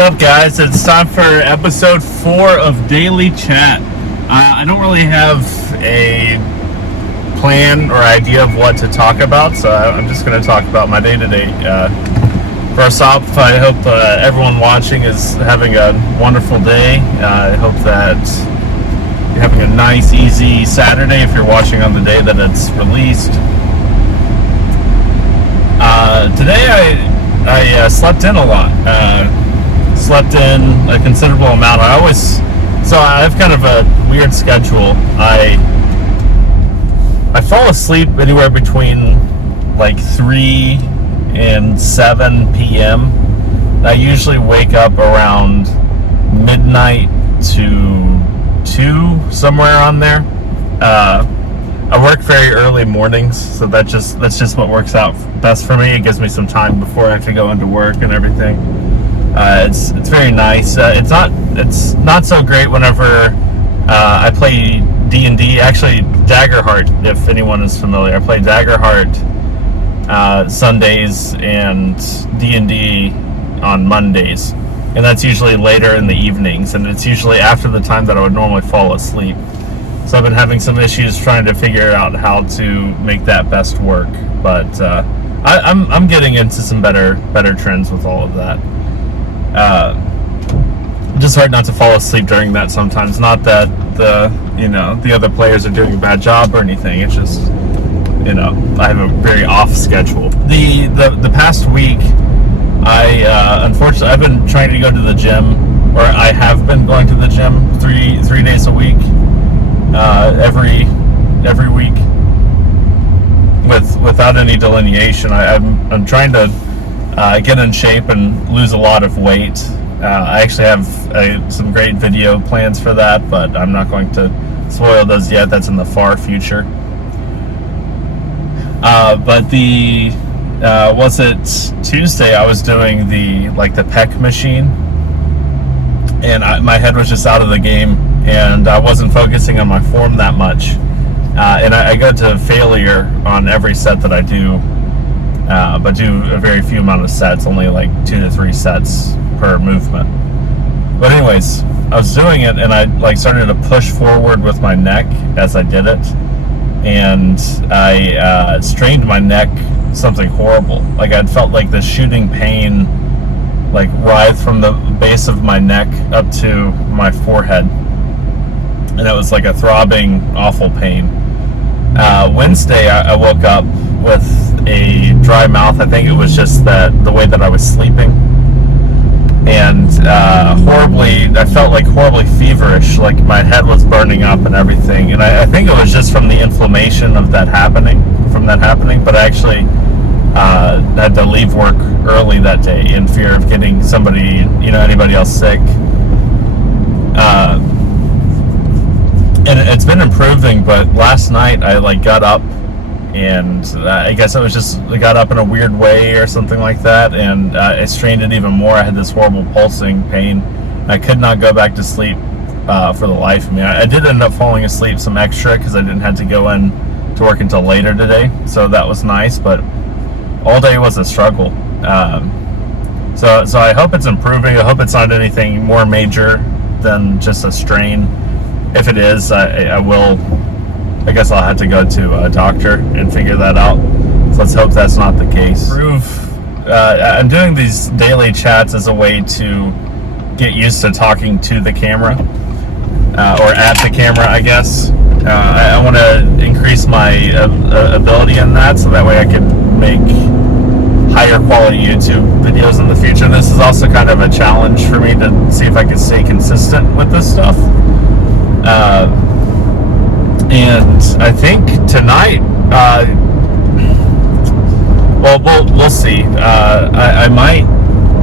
up, guys? It's time for episode 4 of Daily Chat. I don't really have a plan or idea of what to talk about, so I'm just going to talk about my day-to-day. First off, I hope everyone watching is having a wonderful day. I hope that you're having a nice, easy Saturday if you're watching on the day that it's released. Today I slept in a lot. Slept in a considerable amount. So I have kind of a weird schedule. I fall asleep anywhere between like 3 and 7 p.m. I usually wake up around midnight to 2, somewhere on there. I work very early mornings, so that's just what works out best for me. It gives me some time before I have to go into work and everything. It's very nice. It's not so great whenever I play D&D. Actually, Daggerheart, if anyone is familiar. I play Daggerheart Sundays and D&D on Mondays, and that's usually later in the evenings, and it's usually after the time that I would normally fall asleep. So I've been having some issues trying to figure out how to make that best work, but I'm getting into some better trends with all of that. Just hard not to fall asleep during that sometimes. Not that the other players are doing a bad job or anything. It's just I have a very off schedule. The past week, I unfortunately I've been trying to go to the gym, or I have been going to the gym three days a week. Every week without any delineation. I'm trying to get in shape and lose a lot of weight. I actually have some great video plans for that, but I'm not going to spoil those yet. That's in the far future. But was it Tuesday? I was doing the pec machine, and my head was just out of the game. And I wasn't focusing on my form that much, and I go to failure on every set that I do, but do a very few amount of sets, only like 2 to 3 sets per movement. But anyways, I was doing it, and I started to push forward with my neck as I did it, and I strained my neck something horrible. I'd felt like this shooting pain, writhe from the base of my neck up to my forehead. And it was like a throbbing, awful pain. Wednesday, I woke up with a dry mouth. I think it was just the way that I was sleeping. And I felt horribly feverish, like my head was burning up and everything. And I think it was just from the inflammation of that happening, but I actually had to leave work early that day in fear of getting anybody else sick. And it's been improving, but last night I got up, and I guess I got up in a weird way or something like that, and I strained it even more. I had this horrible pulsing pain. I could not go back to sleep for the life of me. I did end up falling asleep some extra because I didn't have to go in to work until later today, so that was nice, but all day was a struggle. So I hope it's improving. I hope it's not anything more major than just a strain. If it is, I guess I'll have to go to a doctor and figure that out. So let's hope that's not the case. I'm doing these daily chats as a way to get used to talking to the camera, or at the camera, I guess. I want to increase my ability in that, so that way I can make higher quality YouTube videos in the future. This is also kind of a challenge for me to see if I can stay consistent with this stuff. And I think tonight, we'll see. I might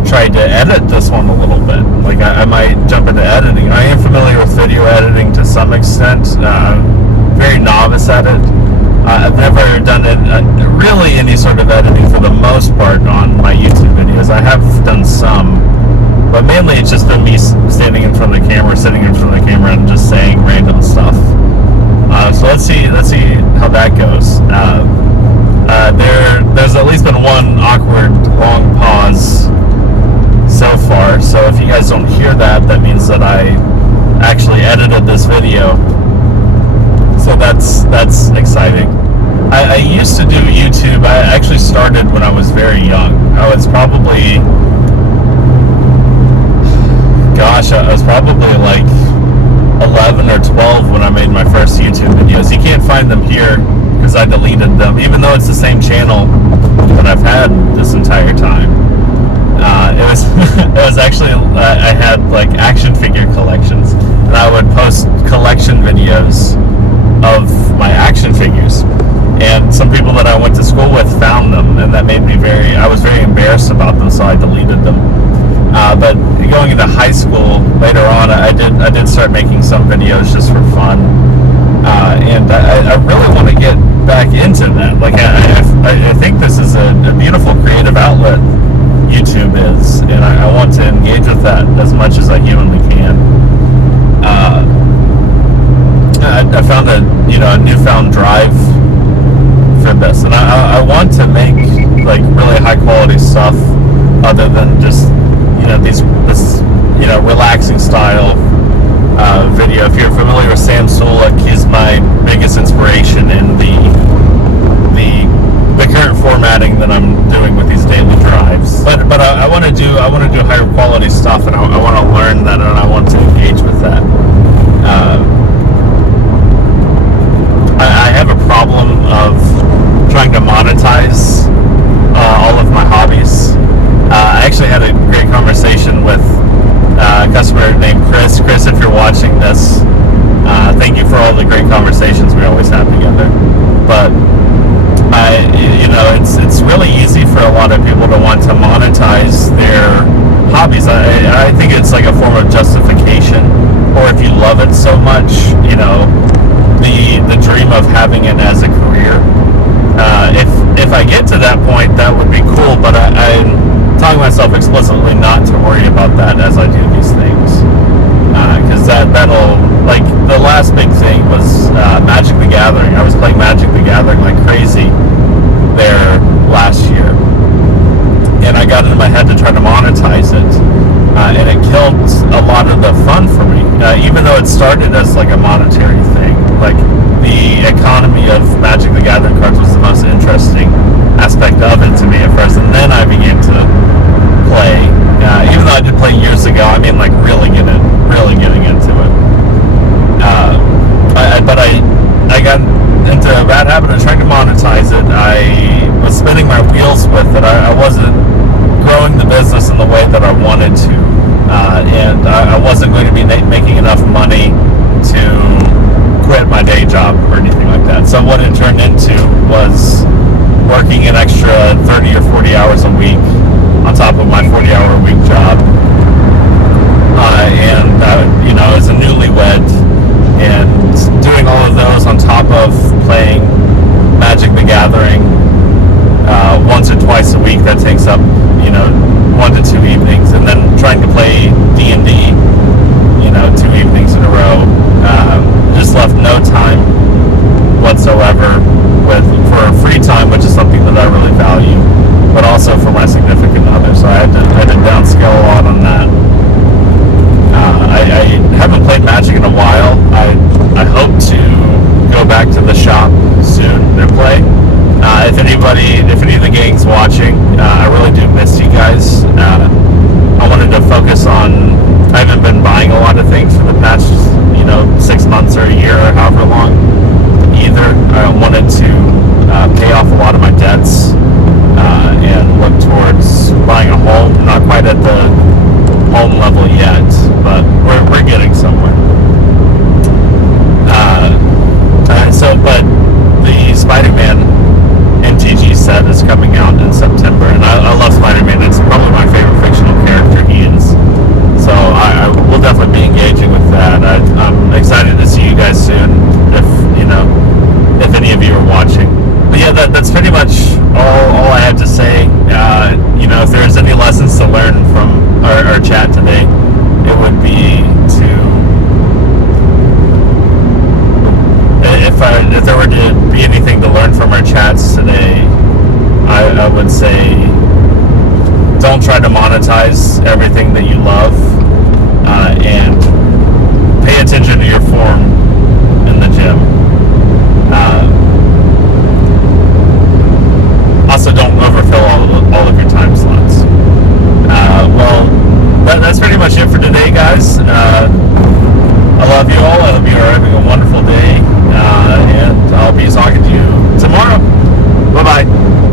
try to edit this one a little bit. I might jump into editing. I am familiar with video editing to some extent. Very novice at it. I've never done really any sort of editing for the most part on my YouTube videos. I have done some, but mainly it's just been me standing in front of the camera, sitting in front of the camera, and just saying random stuff. So let's see how that goes. There's at least been one awkward long pause so far. So if you edited this video. So that's exciting. I used to do YouTube. I actually started when I was very young. I was probably like 11 or 12 when I made my first YouTube videos. You can't find them here because I deleted them, even though it's the same channel that I've had this entire time. It was actually, I had like action figure collections, and I would post collection videos of my action figures. And some people that I went to school with found them, and that made me I was very embarrassed about them, so I deleted them. But going into high school later on, I did start making some videos just for fun, and I really want to get back into that. Like I think this is a beautiful creative outlet, YouTube is, and I want to engage with that as much as I humanly can. I found a newfound drive for this, and I want to make like really high quality stuff other than just this relaxing style video. If you're familiar with Sam Sulek, he's my biggest inspiration in the current formatting that I'm doing with these daily drives. But I want to do higher quality stuff, and I want to learn that, and I want to engage with that. I have a problem of trying to monetize all of my hobbies. I actually had a great conversation with a customer named Chris. Chris, if you're watching this, thank you for all the great conversations we always have together. But it's really easy for a lot of people to want to monetize their hobbies. I think it's like a form of justification, or if you love it so much, the dream of having it as a career. If I get to that point, that would be cool, but I'm telling myself explicitly not to worry about that as I do these things, because that'll, like, the last big thing was Magic the Gathering. I was playing Magic the Gathering like crazy there last year, and I got into my head to try to monetize it, and it killed a lot of the fun for me, even though it started as like a monetary thing. Like, the economy of Magic the Gathering cards was the most interesting aspect of it to me at first, and then I began to play, even though I did play years ago. I mean, like, really getting into it. But I got into a bad habit of trying to monetize it. I was spinning my wheels with it. I wasn't growing the business in the way that I wanted to, and I wasn't going to be making enough money to quit my day job or anything like that. So what it turned into was working an extra 30 or 40 hours a week on top of my 40-hour-a-week job, and as a newlywed, and doing all of those on top of playing Magic the Gathering once or twice a week. That takes up 1 to 2 evenings, and then trying to play D&D 2 evenings in a row, just left no time whatsoever for free time, which is something that I really value, but also for my significant other. So I had to downscale a lot on that. I haven't played Magic in a while. I hope to go back to the shop soon and play. If any of the gang's watching, I really do miss you guys. I wanted to focus on, I haven't been buying a lot of things for the past 6 months or a year or however long either. I wanted to pay off a lot of my debts and look towards buying a home. Not quite at the home level yet, but we're getting somewhere. But the Spider-Man MTG set is coming out in September, and I love Spider-Man. It's probably my favorite fictional character he is. So I will definitely be engaging with that. I'm excited to see you guys soon, if any of you are watching. But yeah, that's pretty much all I have to say. If there's any lessons to learn from our chat today, it would be if there were to be anything to learn from our chats today, I would say don't try to monetize everything that you love, and pay attention attention to your form in the gym. Also, don't overfill all of your time slots. Well, that's pretty much it for today, guys. I love you all. I hope you are having a wonderful day, and I'll be talking to you